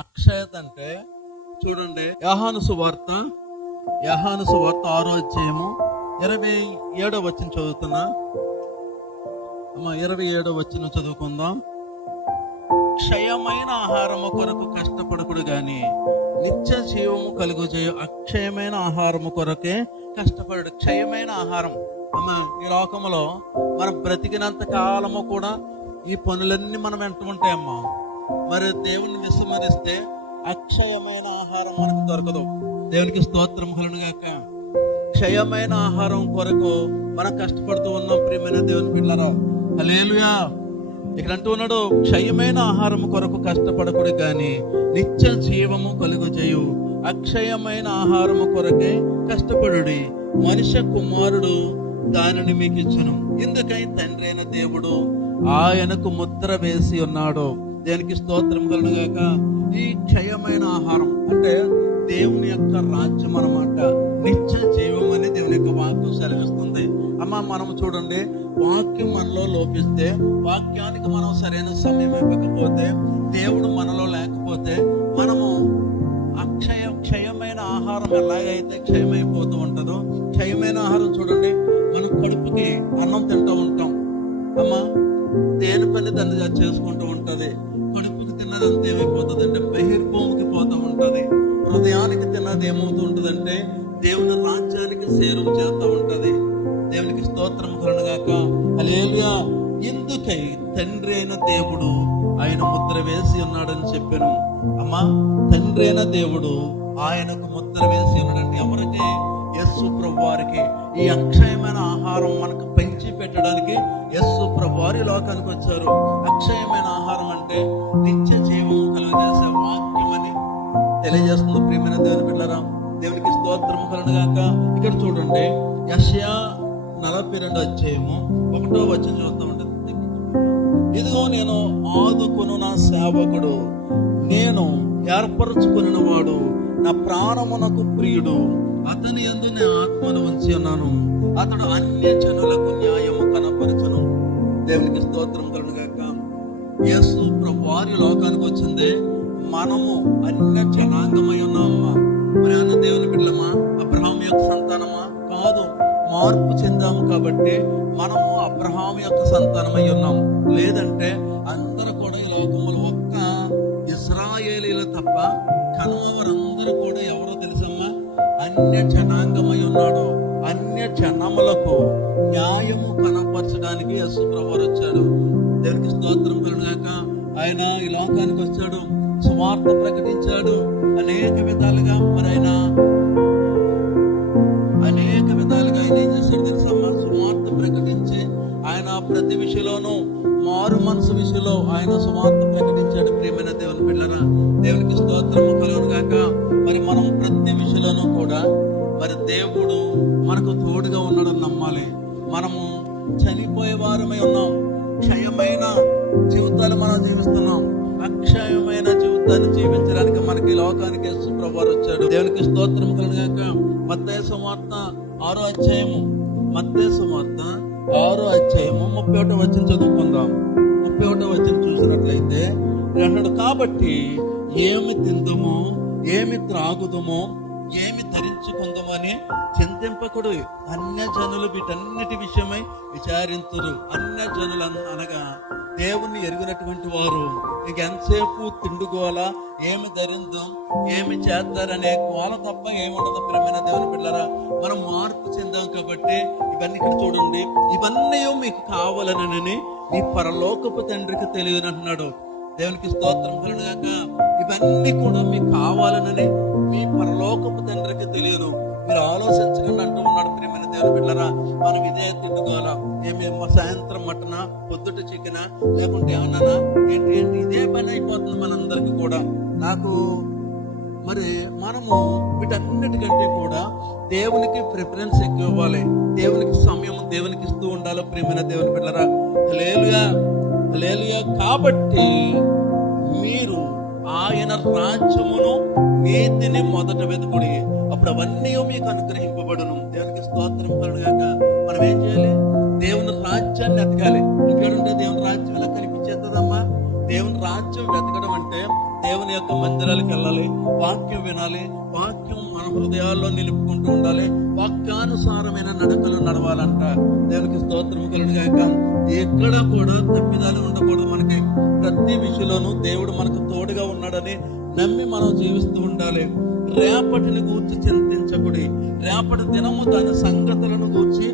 అక్షయత అంటే చూడండి, యోహాను సువార్త 6వ అధ్యాయము 27వ వచనం చదువుతున్నా. 27వ వచనం చదువుకుందాం. క్షయమైన ఆహారము కొరకు కష్టపడకుడు గాని నిత్య జీవము కలుగుచేయు అక్షయమైన ఆహారము కొరకే కష్టపడు. క్షయమైన ఆహారం ఈ లోకంలో మనం బ్రతికినంత కాలము కూడా ఈ పనులన్నీ మనం వెంట ఉంటాయమ్మా. మరి దేవుని విస్మరిస్తే అక్షయమైన ఆహారం మనకు దొరకదు. దేవునికి స్తోత్రం కలుగును గాక. క్షయమైన ఆహారం కొరకు మనం కష్టపడుతూ ఉన్నాం ప్రియమైన దేవుని బిడ్డలారా. హల్లెలూయా. ఇక్కడ అంటూ ఉన్నాడు, క్షయమైన ఆహారం కొరకు కష్టపడకుడు గాని నిత్య జీవము కలుగజేయు అక్షయమైన ఆహారము కొరకే కష్టపడుడి. మనుష్య కుమారుడు దానిని మీకు ఇచ్చును. ఎందుకై తండ్రి అయిన దేవుడు ఆయనకు ముద్ర వేసి ఉన్నాడు. దేనికి స్తోత్రం కలుగును గాక. ఈ క్షయమైన ఆహారం అంటే దేవుని యొక్క రాజ్యం అన్నమాట. నిత్య జీవం అని దేవుని యొక్క వాక్యం సెలవిస్తుంది. మనం చూడండి, వాక్యం మనలో లోపిస్తే, వాక్యానికి మనం సరైన సమయం ఇవ్వకపోతే, దేవుడు మనలో లేకపోతే మనము క్షయమైన ఆహారం ఎలాగైతే క్షయమైపోతూ ఉంటుందో, క్షయమైన ఆహారం చూడండి, మన కడుపుకి అన్నం తింటూ ఉంటాం. దేని పని దాన్ని చేసుకుంటూ ఉంటది. కడుపుకి తిన్నది అంత ఏమైపోతుంది అంటే బహిర్భూమికి పోతూ ఉంటది. హృదయానికి తిన్నది ఏమవుతూ ఉంటదంటే దేవుని రాజ్యానికి సేరం చేస్తూ ఉంటది. దేవునికి స్తోత్రం కలుగును గాక. హల్లెలూయా. ఎందుకై తండ్రి అయిన దేవుడు ఆయన ముద్ర వేసి ఉన్నాడని చెప్పాను. తండ్రి అయిన దేవుడు ఆయనకు ముద్ర వేసి ఉన్నాడంటే ఎవరికి? యేసు ప్రభు వారికి. ఈ అక్షయమైన ఆహారం మనకు పెంచి పెట్టడానికి యేసు ప్రభు వారి లోకానికి వచ్చారు. అక్షయమైన ఆహారం అంటే నిత్య జీవం కలుగజేసే వాక్యం అని తెలియజేస్తుంది ప్రియమైన దేవుని బిడ్డలారా. దేవునికి స్తోత్రం కలుగును గాక. ఇక్కడ చూడండి, యెషయా 42వ అధ్యాయము 1వ వచనం చూస్తా ఉంటుంది. ఇదిగో నేను ఆదుకొను నా సేవకుడు, నేను ఏర్పరచుకున్న వాడు, నా ప్రాణమునకు ప్రియుడు, అతని యందు నీ ఆత్మను ఉంచి ఉన్నాను, అతడు అన్య జనులకు న్యాయము కనపరచును. దేవునికి స్తోత్రం కలుగును గాక. యేసు ప్రభు వారి లోకానికి వచ్చింది మనము అన్య జనాంగమై ఉన్నామా? మరి అన్న దేవుని బిడ్డలమా? అబ్రహాం యొక్క సంతానమా? కాదు. మార్పు చెందాము కాబట్టి మనము అబ్రహాం యొక్క సంతానమై ఉన్నాం. లేదంటే అందరూ కూడా ఈ లోకములు ఒక్క ఇశ్రాయేలీలు తప్ప కనుమవారందరూ కూడా ఎవరో తెలుసమ్మా? అన్య జనాంగమై ఉన్నాడు. అన్య జనములకు న్యాయము కనపరచడానికి యేసు ప్రభువు వచ్చాడు. దేవునికి స్తోత్రం కలుగును గాక. ఆయన ఈ లోకానికి వచ్చాడు, సువార్త ప్రకటించాడు. అనేక విధాలుగా ఆయన ఏం చేశాడు తెలుసమ్మా? సువార్త ప్రకటించి ఆయన ప్రతి విషయంలోనూ మారు మనసు విషయంలో ఆయన సువార్త ప్రకటించాడు. ప్రియమైన దేవుని బిడ్డలారా, దేవునికి స్తోత్రం కలుగును గాక. మరి మనం ప్రతి విషయంలోనూ కూడా మరి దేవుడు మనకు తోడుగా ఉన్నాడని నమ్మాలి. మనము చనిపోయే వారమై ఉన్నాం. క్షయమైన జీవితాలు మనం జీవిస్తున్నాం. అక్షయమైన జీవితాన్ని జీవించడానికి మనకి లోకానికి యేసు ప్రభువు వచ్చాడు. దేవునికి స్తోత్రం కలుగును గాక. మత్తయి సువార్త 6వ అధ్యాయము 31వ వచనం చదువుకుందాం. 31వ వచనం చూసినట్లయితే అన్నాడు, కాబట్టి ఏమి తిందుము, ఏమి త్రాగుదుమో, ఏమి ధరించుకుందామని చింతింపకుడు. అన్య జనులు వీటన్నిటి విషయమై విచారింతురు. అన్య జనులు అనగా దేవుణ్ణి ఎరిగినటువంటి వారు ఇంకెంతసేపు తిండుకోవాల, ఏమి ధరిందాం, ఏమి చేస్తారనే కోల తప్ప ఏమి ఉండదు. ప్రియమైన దేవుని బిడ్డలారా, మనం మార్పు చెందాం కాబట్టి ఇవన్నీ ఇక్కడ చూడండి, ఇవన్నీ మీకు కావాలనని మీ పరలోకపు తండ్రికి తెలియని అంటున్నాడు. దేవునికి స్తోత్రం కలుగును గాక. ఇవన్నీ కూడా మీకు కావాలనని మీ పరలోకపు తండ్రికి తెలియదు. మీరు ఆలోచించకండి అంటూ ఉన్నాడు. ప్రియమైన దేవుని బిడ్డలారా, మనం ఇదే తిండుకోవాలా, ఏమి సాయంత్రం మటనా, పొద్దుట చికెనా, లేకుంటే ఏమన్నా ఏంటి ఇదే పని అయిపోతుంది మనందరికి కూడా. మరి మనము వీటన్నిటికంటే కూడా దేవునికి ప్రిఫరెన్స్ ఎక్కువ ఇవ్వాలి. దేవునికి సమయం దేవునికి ఇస్తూ ఉండాలి. ప్రియమైన దేవుని బిడ్డలారా, హల్లెలూయా హల్లెలూయా. కాబట్టి మీరు ఆయన రాజ్యమును నీతిని మొదట వెతుకుడి, అప్పుడు అవన్నీ మీకు అనుగ్రహింపబడును. దేవునికి స్తోత్రం కలుగును గాక. మనం ఏం చేయాలి? దేవుని రాజ్యాన్ని ఎతకాలి. ఇక్కడ ఉంటే దేవుని రాజ్యం ఎలా కనిపించేద్దమ్మా? దేవుని రాజ్యం వెతకడం అంటే దేవుని యొక్క మందిరాలకు వెళ్ళాలి, వాక్యం వినాలి, వాక్యం మన హృదయాల్లో నిలుపుకుంటూ ఉండాలి, వాక్యానుసారమైన నడకలు నడవాలంట. దేవునికి స్తోత్రం కలుగుగాక. ఎక్కడ కూడా తప్పిదాలు ఉండకూడదు. మనకి ప్రతి విషయంలోనూ దేవుడు మనకు తోడుగా ఉన్నాడని నమ్మి మనం జీవిస్తూ ఉండాలి. రేపటిని గూర్చి చింతించకుడి, రేపటి దినము దాని సంగతులను గూర్చి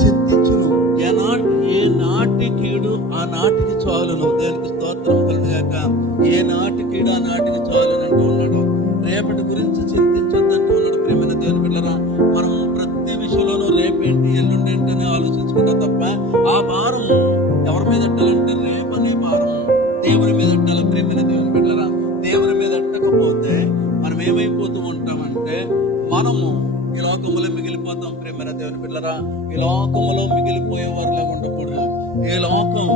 చింతించును. ఏ నాటి కీడు ఆ నాటికి చాలును. దేనికి స్తోత్రం కలుగుగాక. ఏ నాటి కీడు ఆ నాటికి చాలును అంటూ ఉన్నాడు. రేపటి గురించి చింతించొద్దంటూ ఉన్నాడు. ప్రేమైన దేవుని బిడ్డలారా, మనం ప్రతి విషయంలోనూ రేపేంటి ఎల్లుండేంటి అని ఆలోచించుకుంటాం తప్ప ఆ భారం ఎవరి మీద ఎట్టాలంటే రేపనే భారం దేవుని మీద ఎట్టాలి. ప్రేమైన దేవుని బిడ్డలారా, దేవుని మీద ఎట్టకపోతే మనం ఏమైపోతూ ఉంటామంటే మనము ఈ లోకములో మిగిలిపోతాం. ప్రేమైన దేవుని బిడ్డలారా, ఈ లోకములో మిగిలిపోయే వారిలో ఉండకూడదు. ఈ లోకం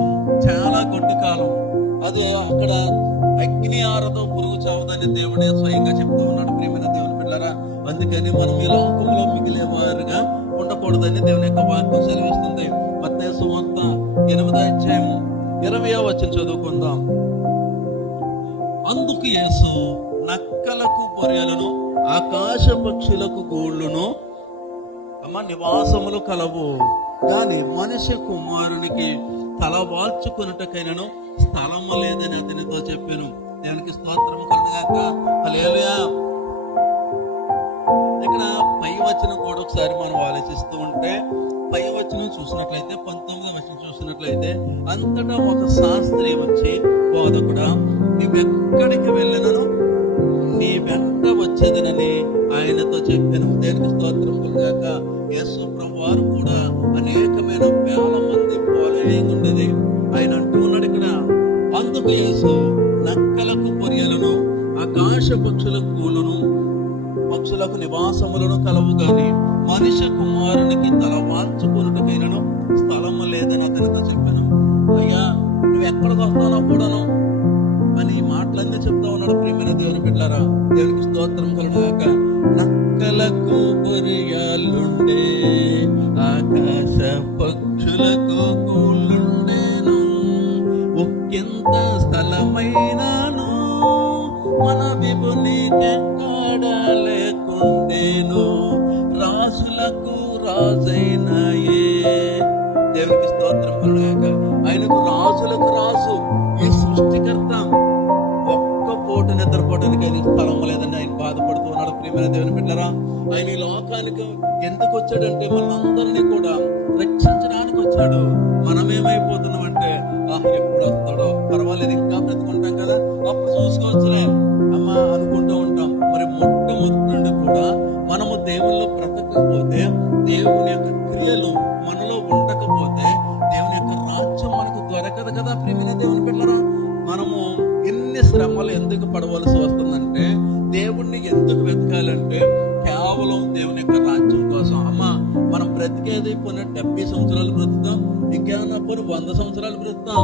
చాలా గొడ్డి కాలం. అది అక్కడ అగ్ని ఆరతో పురుగు చావదని దేవుడే స్వయంగా చెప్తూ ఉన్నాడు. ప్రేమైన దేవుని బిడ్డలారా, అందుకని మనం ఈ లోకంలో మిగిలే వారుగా ఉండకూడదని దేవుని యొక్క వాక్యం సెలవిస్తుంది. మత్తయి సువార్త 8వ అధ్యాయం 20వ వచనం చదువుకుందాం. అందుకు యేసు నక్కలకు బొరియలను ఆకాశ పక్షులకు గూళ్ళును నివాసములు కలవు, గాని మనిషి కుమారునికి తల వాల్చుకున్నటకైనను స్థలము లేదని అతనితో చెప్పాను. దేవునికి స్తోత్రం కలుగుగాక. హల్లెలూయా. ఇక్కడ పై వచనం కూడా ఒకసారి మనం ఆలోచిస్తూ ఉంటే, పై వచనం చూసినట్లయితే 19వ వచనం చూసినట్లయితే, అంతటా ఒక శాస్త్రి వచ్చి, బోధకుడా, నీవెక్కడికి వెళ్ళినను నీ వెంట వచ్చేదనని ఆయనతో చెప్పాను. దేవునికి స్తోత్రం కలుగుగాక. యేసు ప్రభువు వారు కూడా అనేకమైన వేల మంది ఫాలోయింగ్ ఉండేది. ఆయన అంటూ ఉన్నాడు ఇక్కడ, అందుకు యేసు నక్కలకు పొరియలను ఆకాశ పక్షులకు గూళ్ళును పక్షులకు నివాసములను కలవు, గాని మనిషి కుమారునికి తల వాల్చుకున్నటకైనను స్థలము లేదని అతనితో చెప్పాను. అయ్యా, నువ్వు ఎక్కడికి వస్తానో కూడాను అని మాటలన్నీ చెప్తా ఉన్నాడు. ప్రియమైన దేవుని బిడ్డలారా, దేవునికి స్తోత్రం కలుగుగాక. నక్కలకు పొరియాలుండే ఆకాశ పక్షులకు గూళ్ళుండేను, ఒక్కెంత స్థలమైనాను మన విభునికెక్కడ లేకుండేను, రాజులకు రాజైనాయే. దేవునికి స్తోత్రం కలుగుగాక. ఆయనకు రాజులకు రాజు, ఈ సృష్టికర్త, ఒక్క పూట నిద్రపోవడానికి అది స్థలం లేదని ఆయన బాధపడుతూ ఉన్నాడు. ప్రియమైన దేవుని బిడ్డలారా, ఆయన ఈ లోకానికి ఎందుకు వచ్చాడంటే మనందరినీ కూడా రక్షించడానికి వచ్చాడు. మనమేమైపోతున్నాం అంటే ఎప్పుడు వస్తాడో, పర్వాలేదు ఇంకా బ్రతుకుంటాం కదా, అప్పుడు చూసుకోవచ్చులే అమ్మా అనుకుంటూ ఉంటాం. మరి మొట్టమొదటి నుండి కూడా మనము దేవుల్లో బ్రతకపోతే, దేవుని యొక్క క్రియలు మనలో ఉండకపోతే దేవుని యొక్క రాజ్యం మనకు దొరకదు కదా. ప్రియమైన దేవుని బిడ్డలారా, మనము ఎన్ని శ్రమలు ఎందుకు పడవలసి వస్తుందంటే, దేవుణ్ణి ఎందుకు వెతకాలంటే కేవలం దేవుని యొక్క రాజ్యం కోసం. అమ్మ, మనం బ్రతికేది కొన్ని 70 సంవత్సరాలు బ్రతుకుతాం, ఇంకేమన్నా కొన్ని 100 సంవత్సరాలు బ్రతుకుతాం.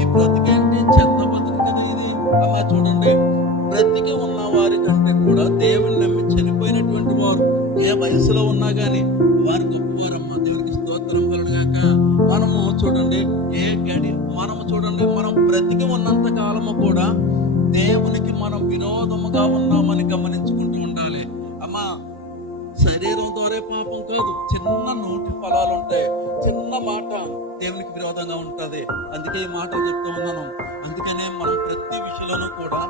ఈ బ్రతికేంటి చెత్త బతుకు కదా ఇది. అమ్మ చూడండి, బ్రతికి ఉన్న వారి కంటే కూడా దేవుని నమ్మి చనిపోయినటువంటి వారు ఏ వయసులో ఉన్నా గాని వారు గొప్పవారమ్మ. దేవునికి స్తోత్రం కలుగుగాక. మనము చూడండి, మనము చూడండి, మనం బ్రతికి ఉన్నంత కాలము కూడా దేవునికి మనం విరోధముగా ఉన్నామని గమనించుకుంటూ ఉండాలి. అమ్మా, శరీరం ద్వారా పాపం కాదు, చిన్న నోటి ఫలాలు ఉంటాయి, చిన్న మాట దేవునికి విరోధంగా ఉంటది. అందుకే ఈ మాట చెప్తూ ఉన్నాను. అందుకనే మనం ప్రతి విషయంలోనూ కూడా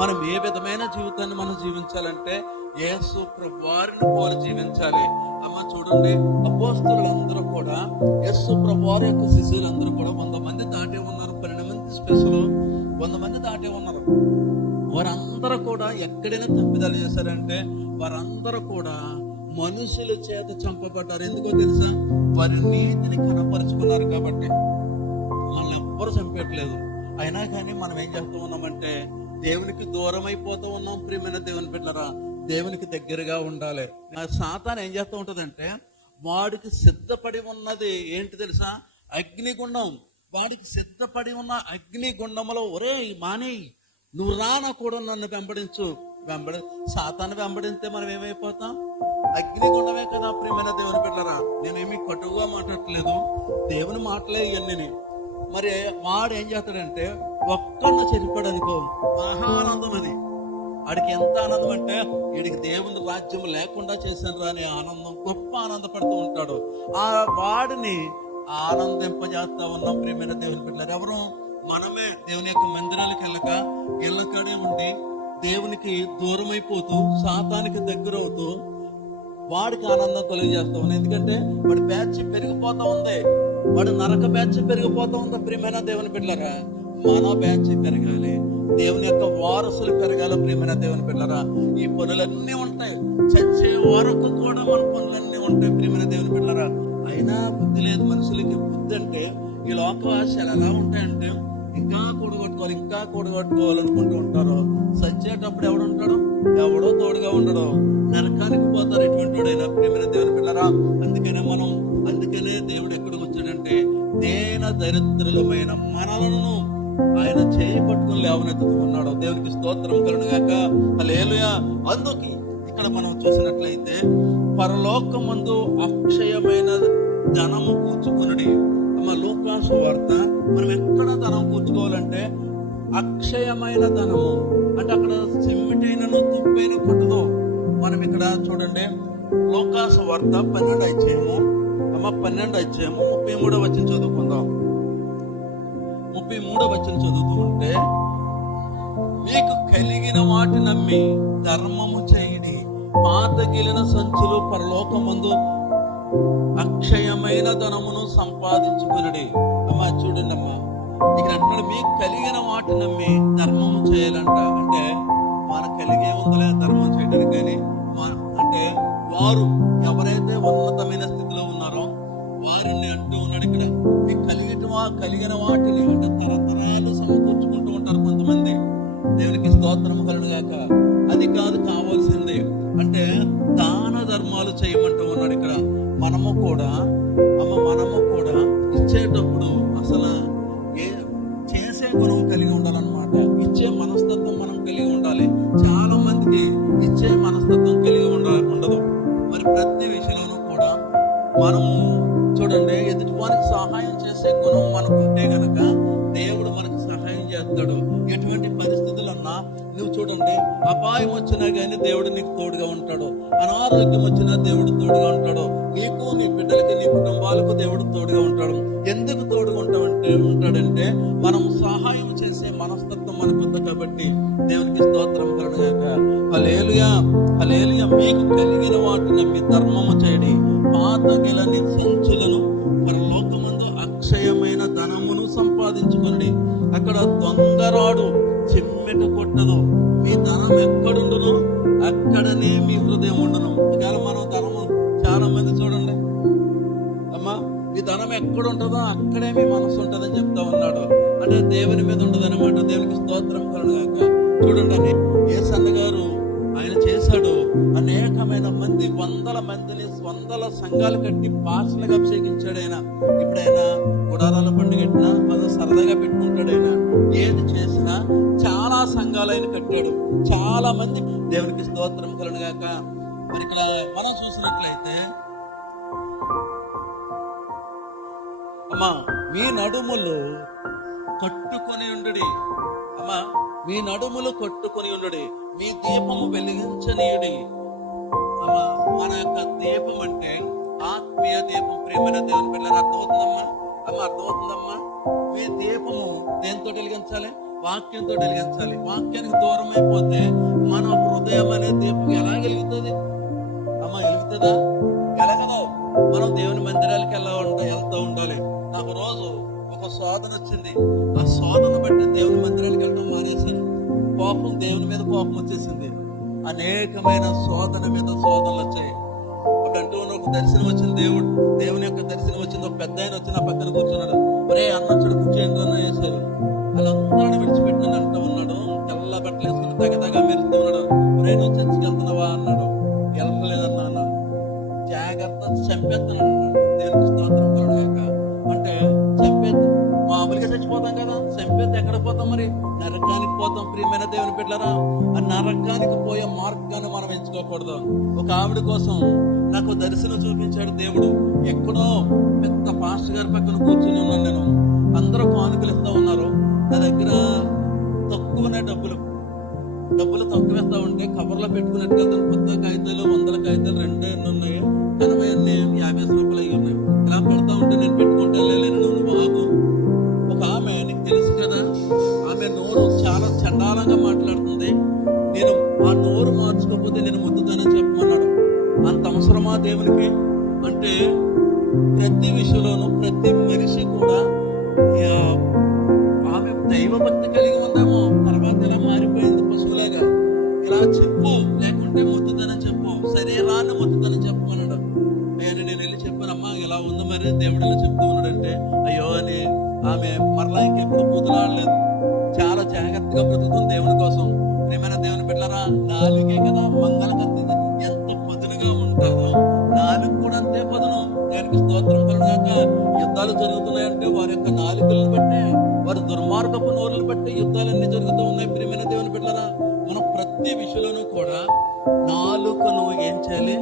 మనం ఏ విధమైన జీవితాన్ని మనం జీవించాలంటే యేసు ప్రభువారిని పోలి జీవించాలి. అమ్మ చూడండి, అపోస్తలులందరూ కూడా యేసు ప్రభువారి యొక్క శిష్యులందరూ కూడా 100 మంది దాటే ఉన్నారు. 12 మంది స్పెషల్ 100 మంది దాటే ఉన్నారు. వారందరూ కూడా ఎక్కడైనా తప్పిదాలు చేశారంటే వారందరూ కూడా మనుషుల చేత చంపబడ్డారు. ఎందుకో తెలుసా? వారి నీతిని కనపరుచుకున్నారు కాబట్టి. మనల్ని ఎవ్వరు చంపేయట్లేదు. అయినా కానీ మనం ఏం చేస్తూ ఉన్నామంటే దేవునికి దూరం అయిపోతూ ఉన్నాం. ప్రియమైన దేవుని బిడ్డలారా, దేవునికి దగ్గరగా ఉండాలి. సాతాను ఏం చేస్తూ ఉంటుందంటే, వాడికి సిద్ధపడి ఉన్నది ఏంటి తెలుసా? అగ్నిగుండం. వాడికి సిద్ధపడి ఉన్న అగ్నిగుండంలో, ఒరే మానేయి, నువ్వు రానా కూడా నన్ను వెంబడించు. సాతాను వెంబడిస్తే మనం ఏమైపోతాం? అగ్నిగుండమే కదా. ప్రియమైన దేవుని బిడ్డలారా, నేనేమి కటువుగా మాట్లాడట్లేదు, దేవుని మాటలే ఇవన్నీ. మరి వాడు ఏం చేస్తాడంటే ఒక్కడిని చెరిపాడు అనుకో, మహానందం అది. ఆడికి ఎంత ఆనందం అంటే, వీడికి దేవుని రాజ్యం లేకుండా చేశాను రా అనే ఆనందం, గొప్ప ఆనందపడుతూ ఉంటాడు. ఆ వాడిని ఆనందింపజేస్తా ఉన్నాం ప్రియమైన దేవుని బిడ్డలారా. ఎవరు? మనమే దేవుని యొక్క మందిరాలకు వెళ్ళక ఇళ్ళకాడే ఉండి దేవునికి దూరం అయిపోతూ సాతానికి దగ్గర అవుతూ వాడికి ఆనందం కలుగజేస్తా ఉన్నాం. ఎందుకంటే వాడి బ్యాచ్ పెరిగిపోతా ఉంది, వాడు నరక బ్యాచ్ పెరిగిపోతా ఉంది. ప్రియమైన దేవుని బిడ్డలారా, మన బ్యాచ్ పెరగాలి, దేవుని యొక్క వారసులు పెరగాల. ప్రియమైన దేవుని బిడ్డలారా, ఈ పనులన్నీ ఉంటాయి, చచ్చే వరకు కూడా మన పనులన్నీ ఉంటాయి. ప్రియమైన దేవుని బిడ్డలారా, అయినా బుద్ధి లేదు మనుషులకి. బుద్ధి అంటే ఈ లోక ఆశలు ఎలా ఉంటాయంటే, ఇంకా కూడగొట్టుకోవాలి, ఇంకా కూడగొట్టుకోవాలనుకుంటూ ఉంటారు. సచ్చేటప్పుడు ఎవడు ఉంటాడు? ఎవడో తోడుగా ఉండడు, నరకానికి పోతారు ఎటువంటి వాడైనా. ప్రియమైన దేవుని బిడ్డలారా, అందుకనే దేవుడు ఎక్కడికి వచ్చాడంటే, దేన దరిద్రులమైన మనలను ఆయన చేయి పట్టుకుని లేవనెత్తుతూ ఉన్నాడు. దేవునికి స్తోత్రం కలుగుగాక. హల్లెలూయా. అందుకే ఇక్కడ మనం చూసినట్లయితే, పరలోకమందు అక్షయమైన ధనము కూర్చుకునుడి. లూకా సువార్త, మనం ఎక్కడ ధనం కూర్చుకోవాలంటే అక్షయమైన ధనము అంటే అక్కడ సిమ్మిటైనను తుప్పైన పుట్టదు. మనం ఇక్కడ చూడండి, లూకా సువార్త 12వ అధ్యాయము 33వ వచనం చదువుకుందాం. 33వ వచనం చదువుతూ ఉంటే, మీకు కలిగిన వాటి నమ్మి ధర్మము చేయుడి, పాతగిలిన సంచులు పరలోకమందు అక్షయమైన ధనమును సంపాదించుకునడి. చూడండి అమ్మా, ఇక్కడ అంటే మీకు కలిగిన వాటి నమ్మి ధర్మము చేయాలంట. అంటే మనకు కలిగే ఉందలే ధర్మం చేయడానికి, కానీ అంటే వారు ఎవరైతే ఉన్నతమైన స్థితిలో ఉన్నారో వారిని అంటూ ఉన్నాడు ఇక్కడ, మీకు కలిగిన వాటిని అంటే తరతరాలు సమకూర్చుకుంటూ ఉంటారు కొంతమంది. దేవునికి స్తోత్రము కలుగుగాక. అది కాదు కావాల్సింది, అంటే దాన ధర్మాలు చేయమంటూ ఉన్నాడు ఇక్కడ. మనము కూడా ఇచ్చేటప్పుడు అసలు చేసే గుణం కలిగి ఉండాలన్నమాట. ఇచ్చే మనస్తత్వం మనం కలిగి ఉండాలి. చాలా మందికి ఇచ్చే మనస్తత్వం కలిగి ఉండదు. మరి ప్రతి విషయంలోనూ కూడా మనము చూడండి, ఎదుటి వారికి సహాయం చేసే గుణం మనకు ఉంటే గనక దేవుడు మనకు సహాయం చేస్తాడు. ఎటువంటి పరిస్థితులన్నా నువ్వు చూడండి, అపాయం వచ్చినా గానీ దేవుడు నీకు తోడుగా ఉంటాడు, అనారోగ్యం వచ్చినా దేవుడు తోడుగా ఉంటాడు, నీకు నీ బిడ్డలకి నీ కుటుంబాలకు దేవుడు తోడుగా ఉంటాడు. ఎందుకు తోడుగా ఉంటాడంటే మనం సహాయం చేసే మనస్తత్వం మనకు ఉంది కాబట్టి. దేవునికి స్తోత్రం కలుగుగాక. హల్లెలూయా, హల్లెలూయా. మీకు కలిగిన వాటిని మీ ధర్మము చేయడి, పాతగిలని సంచులను పరలోకమందు అక్షయమైన ధనమును సంపాదించుకోండి. అక్కడ దొంగరాడు చిమ్మెట కొట్టదు. మీ ధనం ఎక్కడుండును అక్కడనే మీ హృదయం ఉండును. ఒకవేళ మనం ధనము, చాలా మంది చూడండి అమ్మా, మీ ధనం ఎక్కడ ఉంటుందో అక్కడే మీ మనసు ఉంటుందని చెప్తా ఉన్నాడు. అంటే దేవుని మీద ఉండదు అనమాట. దేవునికి స్తోత్రం కలుగుగాక. చూడండి, యేసన్న గారు ఆయన చేశాడు, అనేకమైన మంది, వందల సంఘాలు కట్టి పాస్లుగా అభిషేకించాడు ఆయన. ఇప్పుడైనా గుడారాల పండుగ కట్టినా మనం సరదాగా పెట్టుకుంటాడు ఆయన. ఏది చేసినా చాలా సంఘాలు ఆయన కట్టాడు, చాలా మంది. దేవునికి స్తోత్రం కలుగుగాక. మరి ఇక్కడ మనం చూసినట్లయితే, అమ్మా మీ నడుములు కట్టుకొని ఉండుడి. అమ్మా మీ నడుములు కట్టుకొని ఉండుడి, మీ దీపము వెలిగించనీయుడి. అమ్మా మన యొక్క దీపం అంటే ఆత్మీయ దీపం. ప్రియమైన దేవుని పిల్లలు అర్థమవుతుందమ్మా? అర్థమవుతుందమ్మా? మీ దీపము దేంతో వెలిగించాలి? వాక్యంతో వెలిగించాలి. వాక్యానికి దూరం అయిపోతే మన హృదయం అనే దీపం ఎలా వెలుగుతుంది? వెలుగుతుందా? వెలగదు. మనం దేవుని మందిరాలకి వెళ్తూ ఉండాలి. నాకు రోజు ఒక శోధన వచ్చింది. ఆ శోధన బట్టి దేవుని మందిరాలకి వెళ్ళడం మానేశాను. దేవుని మీద కోపం వచ్చేసింది. అనేకమైన శోధన మీద శోధనలు వచ్చాయి. ఒకటంటూ ఒక దర్శనం వచ్చింది, దేవుని యొక్క దర్శనం వచ్చింది. ఒక పెద్ద ఆయన వచ్చి నా పక్కన కూర్చున్నాడు. ఒరే అన్నచ్చుడు కూర్చోండి అని వేశారు. వాళ్ళందరూ విడిచిపెట్టిన అంటూ ఉన్నాడు. తెల్ల బట్టలు వేసుకుని తగదగా మెరుస్తూ ఉన్నాడు. ఒరే నువ్వు చర్చికి వెళ్తున్నావా అన్నాడు. వెళ్ళలేదన్నా అన్నాడు. జాగ్రత్త, చంపేస్తాను అన్నాడు. దేవునికి స్తోత్రం కలుగుగాక. అంటే మామూలుగా చచ్చిపోతాం కదా, చంపేస్తే ఎక్కడ పోతాం? మరి నరకానికి పోతాం. ప్రియమైన దేవుని బిడ్డలారా, ఆ నరకానికి పోయే మార్గాన్ని మనం ఎంచుకోకూడదు. ఒక ఆవిడ కోసం నాకు దర్శనం చూపించాడు దేవుడు. ఎక్కడో పెద్ద పాస్టర్ గారి పక్కన కూర్చుని ఉన్నాను నేను. అందరూ కానుకలు ఇస్తా ఉన్నారు. నా దగ్గర తక్కువనే డబ్బులు తక్కువ ఇస్తా ఉంటే కవర్లో పెట్టుకున్నట్టుగా కొత్త కాగితాలు 100 కాగితాలు 2 ఎన్ని ఉన్నాయి, 80 అన్ని 50 రూపాయలు అయ్యి ఉన్నాయి. ఇలా పెడతా ఉంటే నేను పెట్టుకుంటే నువ్వు బాగు. ఒక ఆమె, నీకు తెలుసు కదా, ఆమె నోరు చాలా చండాలంగా మాట్లాడుతుంది. నేను ఆ నోరు మార్చుకోకపోతే నేను ముద్దుతానని చెప్పమన్నాడు. అంత అవసరమా దేవునికి? అంటే ప్రతి విషయంలోనూ ప్రతి మనిషి కూడా ఆమె దైవభక్తి కలిగి ఉందేమో, తర్వాత ఇలా మారిపోయింది పశువులాగా. ఇలా చెప్పు, లేకుంటే ముద్దుతానని చెప్పు, శరీరాన్ని ముద్దుతానని చెప్పమన్నాడు. నేను వెళ్ళి చెప్పాను, అమ్మా ఇలా ఉంది మరి దేవుడు ఇలా చెప్తూ ఉన్నాడంటే అయ్యో అని ఆమె మరలా ఇంకెప్పుడు పూతలాడలేదు. చాలా జాగ్రత్తగా బ్రతుకుతుంది దేవుని కోసం. ప్రియమైన దేవుని బిడ్డలారా, నాలుగే కదా మంగళ కత్తి, ఎంత పదునుగా ఉంటుందో నాలుగు కూడా అంతే పదును. దానికి స్తోత్రం కలుగాక. యుద్ధాలు జరుగుతున్నాయంటే వారి యొక్క నాలుకలను బట్టి, వారి దుర్మార్గపు నోరులు బట్టి యుద్ధాలన్నీ జరుగుతూ ఉన్నాయి. ప్రియమైన దేవుని బిడ్డలారా, మనం ప్రతి విషయంలోనూ కూడా నాలుకను ఏం చేయాలి?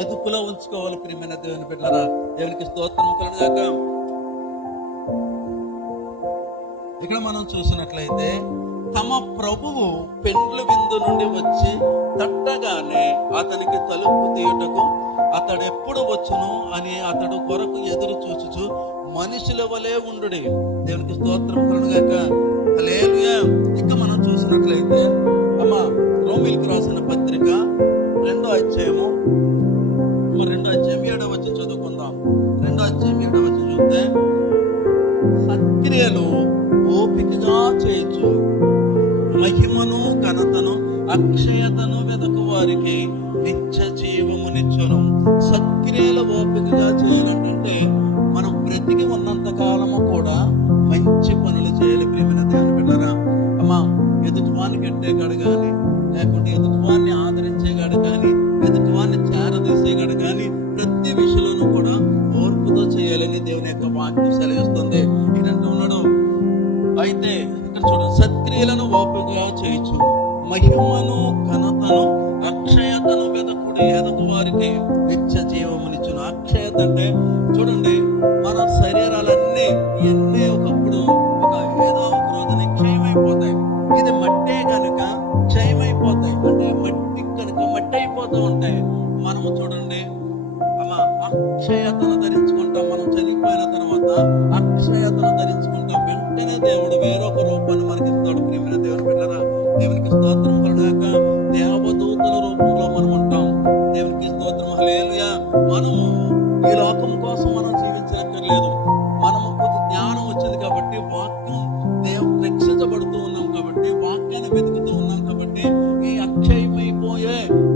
అదుపులో ఉంచుకోవాలి. ప్రియమైన దేవుని బిడ్డలారా, దేవునికి స్తోత్రం కలుగాక. ఇక్కడ మనం చూసినట్లయితే తమ ప్రభువు పెండ్లి విందు నుండి వచ్చి తట్టగానే అతనికి తలుపు తీయుటకు అతడు ఎప్పుడు వచ్చును అని అతడు కొరకు ఎదురు చూచుచు మనుషుల వలె ఉండుడి. దేవునికి స్తోత్రం కలుగాక. హల్లెలూయా. ఇక మనం చూసినట్లయితే రోమీయులకు రాసిన పత్రిక 2వ అధ్యాయము 7వ వచనం చదువుకుందాం. 2వ అధ్యాయం 7వ వచనం చూస్తే, సత్క్రియలు ఓపికగా చేయొచ్చు, మహిమను ఘనతను అక్షయతను వెదకు వారికి నిత్య జీవమునిచ్చును. సత్క్రియలు ఓపికగా చేయాలంటే మనం బ్రతికి ఉన్నంత కాలము కూడా మంచి పనులు చేయాలి. ప్రియమైన దేవుని బిడ్డలారా, ఎదుటివాన్ని కట్టేగాడు కానీ, లేకుంటే ఎదుటివాన్ని ఆదరించేగాడు కానీ, ఎదుటివాన్ని చేరదీసేగాడు కానీ, ప్రతి విషయంలోనూ కూడా ఓర్పుతో చేయాలని దేవుని యొక్క వాక్యం సెలవిస్తుంది. ఏంటంటే ఉన్నాడు, అయితే ఇక్కడ చూడండి, సత్క్రియలను ఓపికగా చేయొచ్చు, మహిమను ఘనతను అక్షయతను ఎదకు వారికి నిత్య జీవమునిచ్చును. అక్షయత అంటే చూడండి, మన శరీరాలన్నీ ఎన్నే ఒకప్పుడు ఏదో ఒక రోజున క్షయమైపోతాయి. ఇది మట్టే కనుక క్షయమైపోతాయి. అంటే మట్టి కనుక మట్టి అయిపోతూ ఉంటాయి. మనము చూడండి అక్షయతను ధరించుకుంటాం. మనం చనిపోయిన తర్వాత అక్షయతను ధరించుకుంటాం. వెంటనే దేవుడు వేరొక రూపాన్ని మనకి ఇస్తాడు. ప్రియమైన దేవుని బిడ్డలారా, దేవునికి స్తోత్రం కలుగాక. దేవదూతల రూపంలో మనం ఉంటాం. దేవునికి స్తోత్రం. హల్లెలూయా. మనము ఈ లోకం కోసం మనం జీవించక్కర్లేదు. మనము కొద్ది జ్ఞానం వచ్చింది కాబట్టి, వాక్యం దేవుడు రక్షించబడుతూ ఉన్నాం కాబట్టి, వాక్యాన్ని వెతుకుతూ ఉన్నాం కాబట్టి, ఈ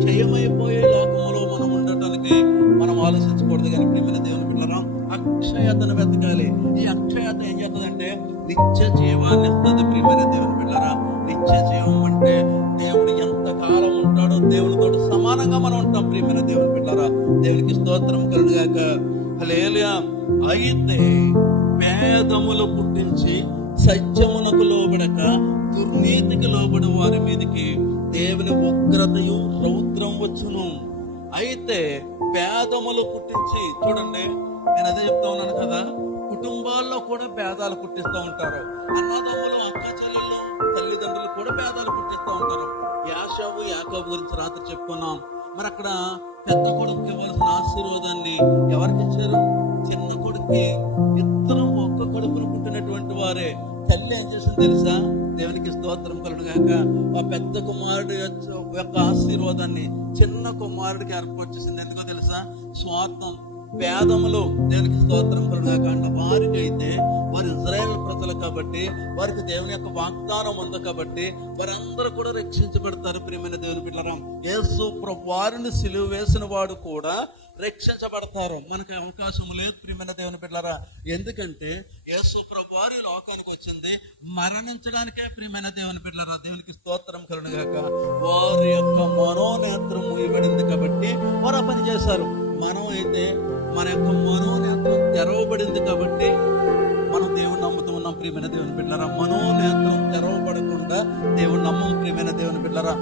క్షయమైపోయే లోకంలో మనం ఉండటానికి మనం ఆలోచించకూడదు. కానీ ప్రియమైన దేవుని బిడ్డలారా, అక్షయతను వెతకాలి. ఈ అక్షయత ఏం చేస్తుందంటే నిత్య జీవాన్ని ఇస్తుంది. ప్రియమైన దేవుని బిడ్డలారా, నిత్య జీవం అంటే దేవుడు ఎంత కాలం ఉంటాడో దేవునితో సమానంగా మనం ఉంటాం. ప్రియమైన దేవుని బిడ్డలారా, దేవునికి స్తోత్రం కలుగాక. హల్లెలూయా. అయితే పేదములు పుట్టించి సత్యమునకు లోబడక దుర్నీతికి లోబడి వారి మీదకి దేవుని ఉగ్రతయు రౌద్రం వచ్చును. అయితే పేదములు పుట్టించి, చూడండి, నేను అదే చెప్తా ఉన్నాను కదా, కుటుంబాల్లో కూడా భేదాలు పుట్టిస్తూ ఉంటారు. అన్నదమ్ములు, అక్క చెల్లెళ్ళు, తల్లిదండ్రులు కూడా భేదాలు పుట్టిస్తూ ఉంటారు. యాకోబు గురించి రాత్రి చెప్పుకున్నాం. మరి అక్కడ పెద్ద కొడుకు ఇవ్వాల్సిన ఆశీర్వాదాన్ని ఎవరికి ఇచ్చారు? చిన్న కొడుక్కి. ఇద్దరు ఒక్క కొడుకును పుట్టినటువంటి వారే. తల్లి ఏం చేసింది తెలుసా? దేవునికి స్తోత్రం కలుగుగాక. ఆ పెద్ద కుమారుడు యొక్క ఆశీర్వాదాన్ని చిన్న కుమారుడికి ఏర్పాటు చేసింది. ఎందుకో తెలుసా? స్వార్థం. పేదములు, దేవునికి స్తోత్రం కలుగుగాక. అంటే వారికి అయితే వారు ఇజ్రాయేల్ ప్రజలు కాబట్టి, వారికి దేవుని యొక్క వాగ్దానం ఉంది కాబట్టి వారందరూ కూడా రక్షించబడతారు. ప్రియమైన దేవుని బిడ్డలారా, యేసు ప్రభు వారిని సిలువ వేసిన వాడు కూడా రక్షించబడతారు. మనకు అవకాశం లేదు ప్రియమైన దేవుని బిడ్డలారా. ఎందుకంటే యేసు ప్రభు వారి లోకానికి వచ్చింది మరణించడానికే. ప్రియమైన దేవుని బిడ్డలారా, దేవునికి స్తోత్రం కలుగుగాక. వారి యొక్క మనోనేత్రం మూయబడింది కాబట్టి వారు ఆ పని చేశారు. మనం అయితే మన యొక్క మనోనేత్రం తెరవబడింది కాబట్టి మనం దేవుని నమ్ముతూ ఉన్నాం. ప్రియమైన దేవుని బిడ్డలారా, మనోనేత్రం తెరవబడకుండా దేవుని నమ్మం. ప్రియమైన దేవుని బిడ్డలారా,